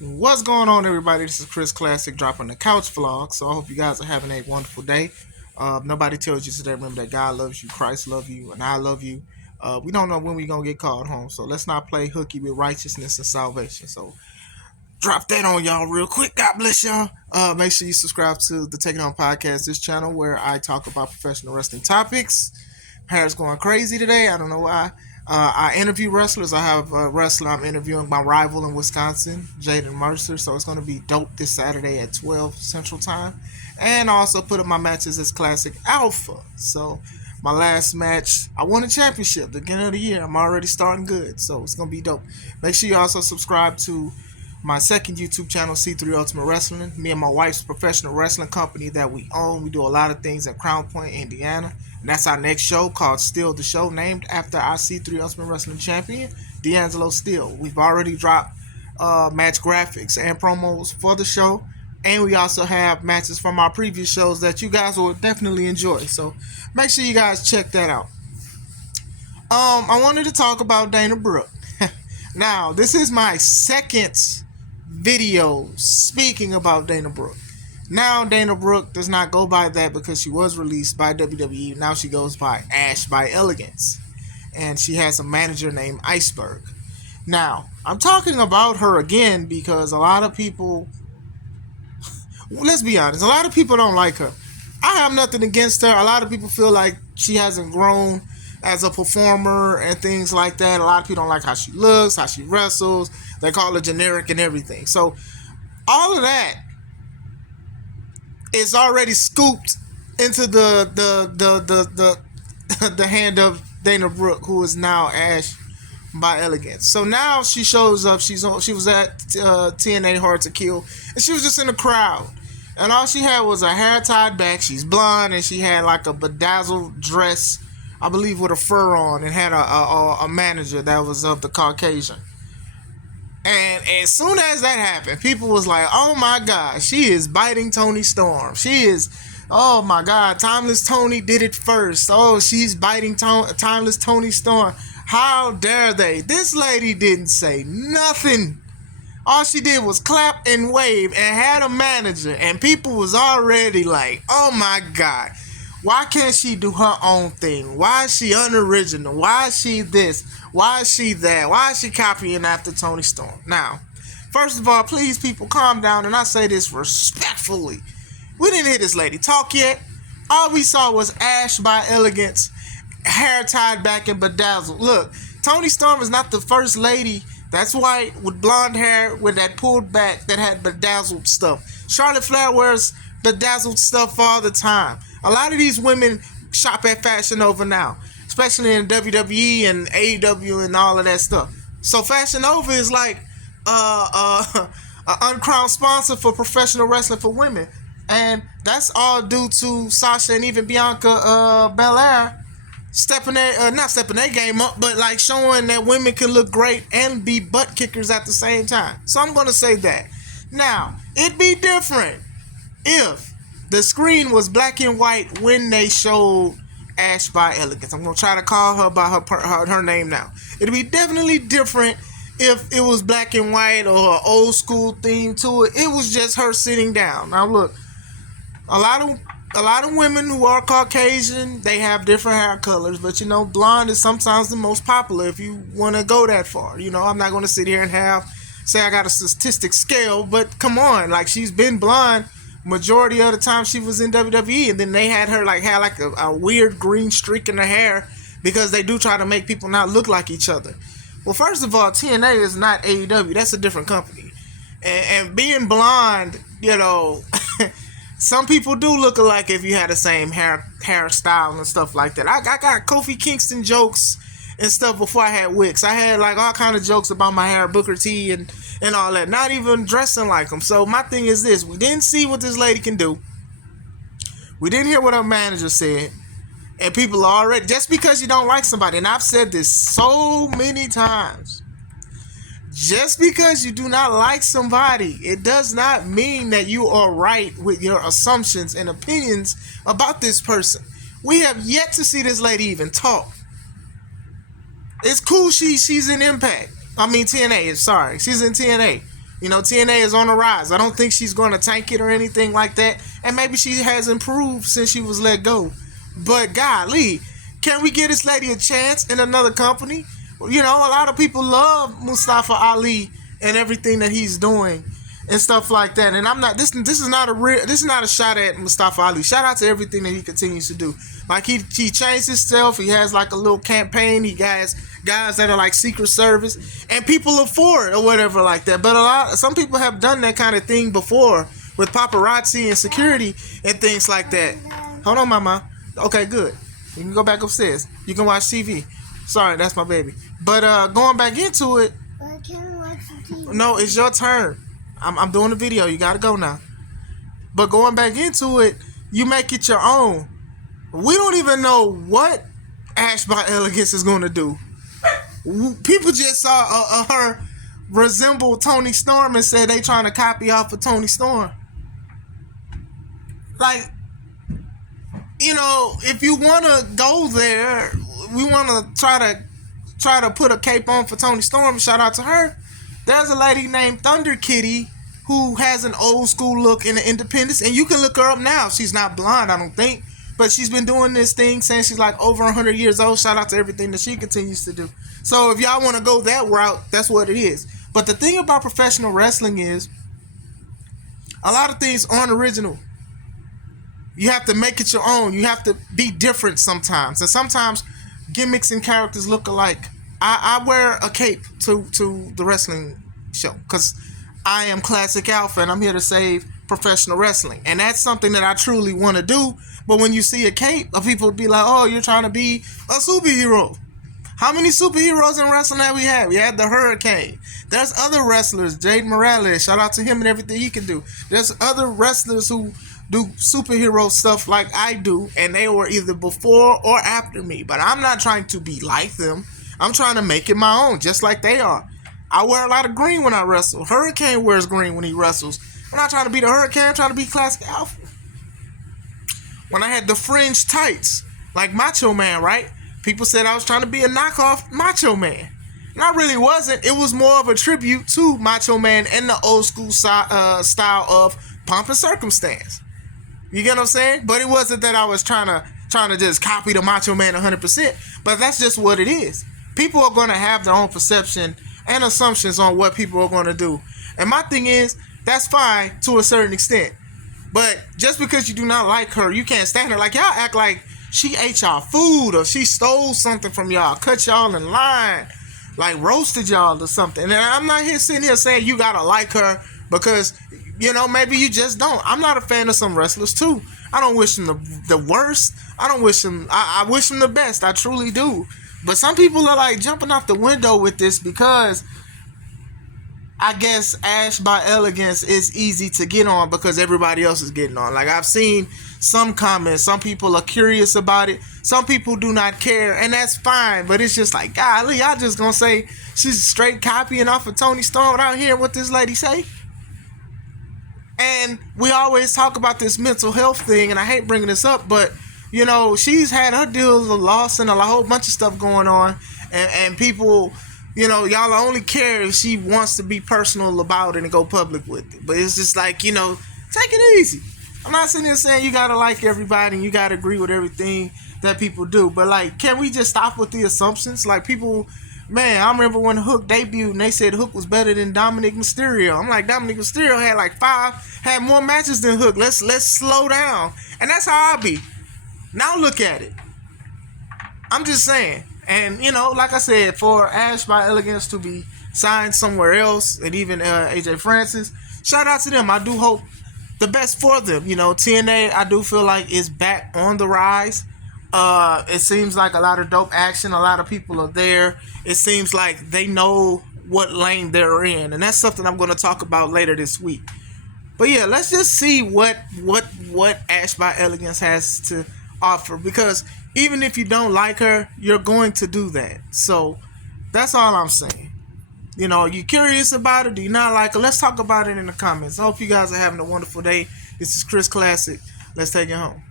What's going on, everybody? This is Chris Classic dropping the couch vlog. So I hope you guys are having a wonderful day. Nobody tells you today. Remember that God loves you, Christ loves you, and I love you. We don't know when we're gonna get called home, so let's not play hooky with righteousness and salvation. So drop that on y'all real quick. God bless y'all. Make sure you subscribe to the Take It On Podcast, this channel where I talk about professional wrestling topics. Hair's going crazy today. I don't know why. I interview wrestlers. I have a wrestler I'm interviewing, my rival in Wisconsin, Jaden Mercer. So it's going to be dope this Saturday at 12 Central Time. And I also put up my matches as Classic Alpha. So my last match, I won a championship at the beginning of the year. I'm already starting good. So it's going to be dope. Make sure you also subscribe to my second YouTube channel, C3 Ultimate Wrestling. Me and my wife's professional wrestling company that we own. We do a lot of things at Crown Point, Indiana. And that's our next show called Still the Show, named after our C3 Ultimate Wrestling champion, D'Angelo Steele. We've already dropped match graphics and promos for the show. And we also have matches from our previous shows that you guys will definitely enjoy. So make sure you guys check that out. I wanted to talk about Dana Brooke. Now, this is my second video speaking about Dana Brooke. Now Dana Brooke does not go by that because she was released by WWE. Now she goes by Ash by Elegance. And she has a manager named Iceberg. Now, I'm talking about her again because a lot of people, let's be honest, a lot of people don't like her. I have nothing against her. A lot of people feel like she hasn't grown as a performer and things like that. A lot of people don't like how she looks, how she wrestles. They call her generic and everything. So all of that is already scooped into the hand of Dana Brooke, who is now Ash by Elegance. So now she shows up. She was at TNA Hard to Kill, and she was just in the crowd. And all she had was a hair tied back. She's blonde, and she had like a bedazzled dress, I believe, with a fur on, and had a manager that was of the Caucasian. And as soon as that happened, people was like, oh my God, she is biting Toni Storm. She is, oh my God, Timeless Toni did it first. Oh, she's biting Timeless Toni Storm. How dare they? This lady didn't say nothing. All she did was clap and wave and had a manager. And people was already like, oh my God, why can't she do her own thing? Why is she unoriginal? Why is she this? Why is she that? Why is she copying after Toni Storm? Now, first of all, please, people, calm down. And I say this respectfully. We didn't hear this lady talk yet. All we saw was Ash by Elegance, hair tied back and bedazzled. Look, Toni Storm is not the first lady that's white with blonde hair with that pulled back that had bedazzled stuff. Charlotte Flair wears bedazzled stuff all the time. A lot of these women shop at Fashion Nova now, especially in WWE and AEW and all of that stuff. So Fashion Nova is like an uncrowned sponsor for professional wrestling for women. And that's all due to Sasha and even Bianca Belair not stepping their game up, but like showing that women can look great and be butt kickers at the same time. So I'm going to say that. Now, it'd be different if the screen was black and white when they showed Ash by Elegance. I'm going to try to call her by her name now. It'd be definitely different if it was black and white or an old school theme to it. It was just her sitting down. Now look, a lot of women who are Caucasian, they have different hair colors, but you know, blonde is sometimes the most popular if you want to go that far. You know, I'm not going to sit here and say I got a statistic scale, but come on, like she's been blonde majority of the time she was in WWE, and then they had her had a weird green streak in her hair because they do try to make people not look like each other. Well, first of all, TNA is not AEW. That's a different company. And being blonde, you know, some people do look alike if you had the same hairstyle and stuff like that. I got Kofi Kingston jokes and stuff before I had wigs. I had like all kind of jokes about my hair, Booker T and all that. Not even dressing like him. So my thing is this. We didn't see what this lady can do. We didn't hear what her manager said. And people are already, just because you don't like somebody, and I've said this so many times, just because you do not like somebody, it does not mean that you are right with your assumptions and opinions about this person. We have yet to see this lady even talk. It's cool she's in Impact. I mean TNA, sorry. She's in TNA. You know, TNA is on the rise. I don't think she's going to tank it or anything like that. And maybe she has improved since she was let go. But golly, can we give this lady a chance in another company? You know, a lot of people love Mustafa Ali and everything that he's doing and stuff like that. And I'm not this is not a shot at Mustafa Ali. Shout out to everything that he continues to do. Like he changed himself. He has like a little campaign. He guys that are like Secret Service, and people look for it or whatever like that. But some people have done that kind of thing before with paparazzi and security and things like that. Hold on, mama. Okay, good. You can go back upstairs. You can watch TV. Sorry, that's my baby. But going back into it. I can't watch the TV. No, it's your turn. I'm doing the video. You gotta go now. But going back into it, you make it your own. We don't even know what Ash by Elegance is gonna do. People just saw her resemble Toni Storm and said they trying to copy off of Toni Storm. Like, you know, if you want to go there, we want to try to put a cape on for Toni Storm. Shout out to her. There's a lady named Thunder Kitty who has an old school look in the independents, and you can look her up now. She's not blonde, I don't think, but she's been doing this thing since she's like over 100 years old. Shout out to everything that she continues to do. So if y'all want to go that route, that's what it is. But the thing about professional wrestling is a lot of things aren't original. You have to make it your own. You have to be different sometimes. And sometimes gimmicks and characters look alike. I wear a cape to the wrestling show because I am Classic Alpha and I'm here to save professional wrestling. And that's something that I truly want to do. But when you see a cape, people be like, oh, you're trying to be a superhero. How many superheroes in wrestling that we have? We had the Hurricane. There's other wrestlers, Jade Morales, shout out to him and everything he can do. There's other wrestlers who do superhero stuff like I do, and they were either before or after me. But I'm not trying to be like them. I'm trying to make it my own, just like they are. I wear a lot of green when I wrestle. Hurricane wears green when he wrestles. I'm not trying to be the Hurricane, I'm trying to be Classic Alpha. When I had the fringe tights, like Macho Man, right? People said I was trying to be a knockoff Macho Man. And I really wasn't. It was more of a tribute to Macho Man and the old school style of pomp and circumstance. You get what I'm saying? But it wasn't that I was trying to just copy the Macho Man 100%. But that's just what it is. People are going to have their own perception and assumptions on what people are going to do. And my thing is, that's fine to a certain extent. But just because you do not like her, you can't stand her. Like, y'all act like she ate y'all food or she stole something from y'all, cut y'all in line, like roasted y'all or something. And I'm not here sitting here saying you got to like her because, you know, maybe you just don't. I'm not a fan of some wrestlers too. I don't wish them the worst. I don't wish them, I wish them the best. I truly do. But some people are like jumping off the window with this because I guess Ash by Elegance is easy to get on because everybody else is getting on. Like, I've seen some comments. Some people are curious about it. Some people do not care, and that's fine. But it's just like, golly, y'all just gonna say she's straight copying off of Toni Storm without hearing what this lady say? And we always talk about this mental health thing, and I hate bringing this up, but you know, she's had her deals of loss and a whole bunch of stuff going on, and people, you know, y'all only care if she wants to be personal about it and go public with it. But it's just like, you know, take it easy. I'm not sitting there saying you gotta like everybody and you gotta agree with everything that people do, but like, can we just stop with the assumptions? Like, people, man, I remember when Hook debuted and they said Hook was better than Dominic Mysterio. I'm like, Dominic Mysterio had more matches than Hook. Let's slow down. And that's how I be. Now look at it. I'm just saying. And, you know, like I said, for Ash by Elegance to be signed somewhere else, and even AJ Francis, shout out to them. I do hope the best for them. You know, TNA, I do feel like is back on the rise. It seems like a lot of dope action. A lot of people are there. It seems like they know what lane they're in. And that's something I'm going to talk about later this week. But yeah, let's just see what Ash by Elegance has to offer, because even if you don't like her, you're going to do that. So that's all I'm saying. You know, are you curious about it? Do you not like her? Let's talk about it in the comments. I hope you guys are having a wonderful day. This is Chris Classic. Let's take it home.